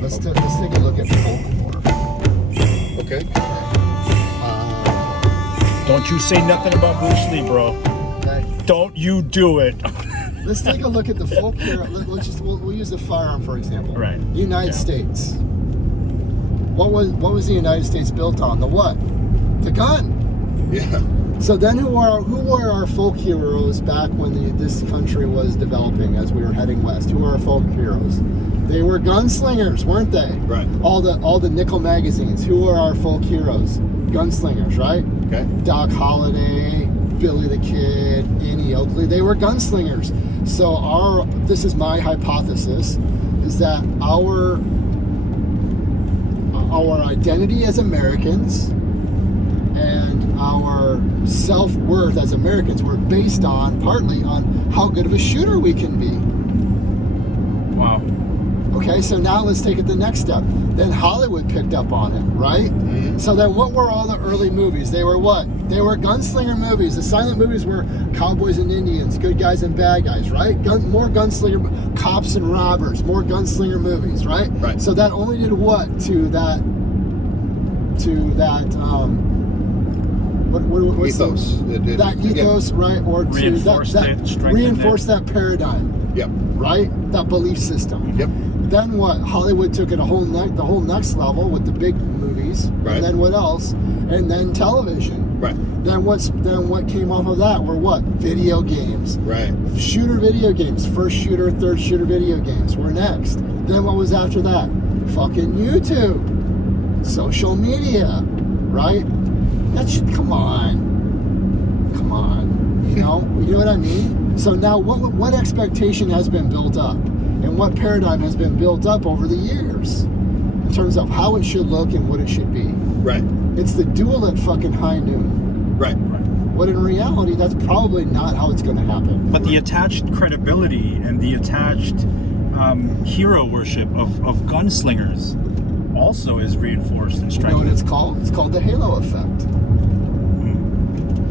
Let's take a look at folklore. Okay. Don't you say nothing about Bruce Lee, bro. Don't you do it. Let's take a look at the folklore. We'll use the firearm for example. Right. United States. What was the United States built on? The what? The gun. Yeah. So then, who were our folk heroes back when this country was developing as we were heading west? Who were our folk heroes? They were gunslingers, weren't they? Right. All the nickel magazines. Who were our folk heroes? Gunslingers, right? Okay. Doc Holliday, Billy the Kid, Annie Oakley. They were gunslingers. So this is my hypothesis, is that our identity as Americans and our self-worth as Americans were based partly on how good of a shooter we can be. Wow. Okay, so now let's take it the next step. Then Hollywood picked up on it, right? Mm-hmm. So then what were all the early movies? They were what? They were gunslinger movies. The silent movies were cowboys and Indians, good guys and bad guys, right? More gunslinger, cops and robbers, more gunslinger movies, right? Right. So that only did what to that ethos. That ethos, right? Or reinforce reinforce that paradigm. Yep. Right? That belief system. Yep. Then what? Hollywood took it the whole next level with the big movies. Right. And then what else? And then television. Right. Then what came off of that were what? Video games. Right. Shooter video games. First shooter, third shooter video games were next. Then what was after that? Fucking YouTube. Social media. Right? Come on. You know what I mean? So now what expectation has been built up? And what paradigm has been built up over the years in terms of how it should look and what it should be? Right. It's the duel at fucking high noon. Right. But in reality, that's probably not how it's going to happen. But the attached credibility and the attached hero worship of gunslingers also is reinforced and You know strengthened. what it's called? It's called the halo effect.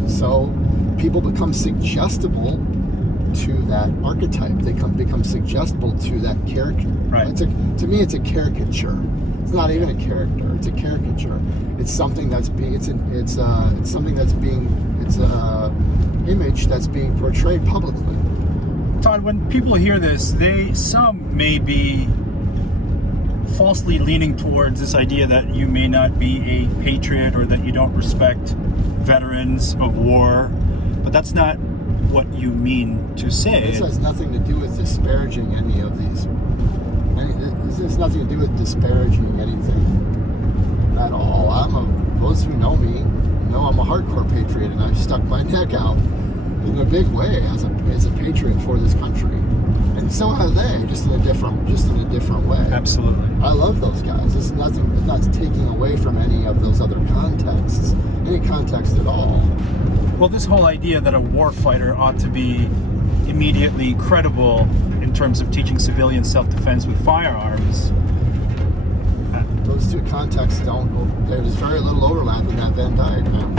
So people become suggestible to that archetype. They become suggestible to that character. Right. To me, it's a caricature. It's not even a character. It's a caricature. It's something that's being. It's an image that's being portrayed publicly. Todd, when people hear this, some may be falsely leaning towards this idea that you may not be a patriot or that you don't respect veterans of war, but that's not what you mean to say. This has nothing to do with disparaging any of these. This has nothing to do with disparaging anything at all. Those who know me know I'm a hardcore patriot, and I've stuck my neck out in a big way as a patriot for this country. And so have they, just in a different way. Absolutely. I love those guys. It's nothing. It's not taking away from any of those other contexts, any context at all. Well, this whole idea that a warfighter ought to be immediately credible in terms of teaching civilian self-defense with firearms. Those two contexts there's very little overlap in that Venn diagram.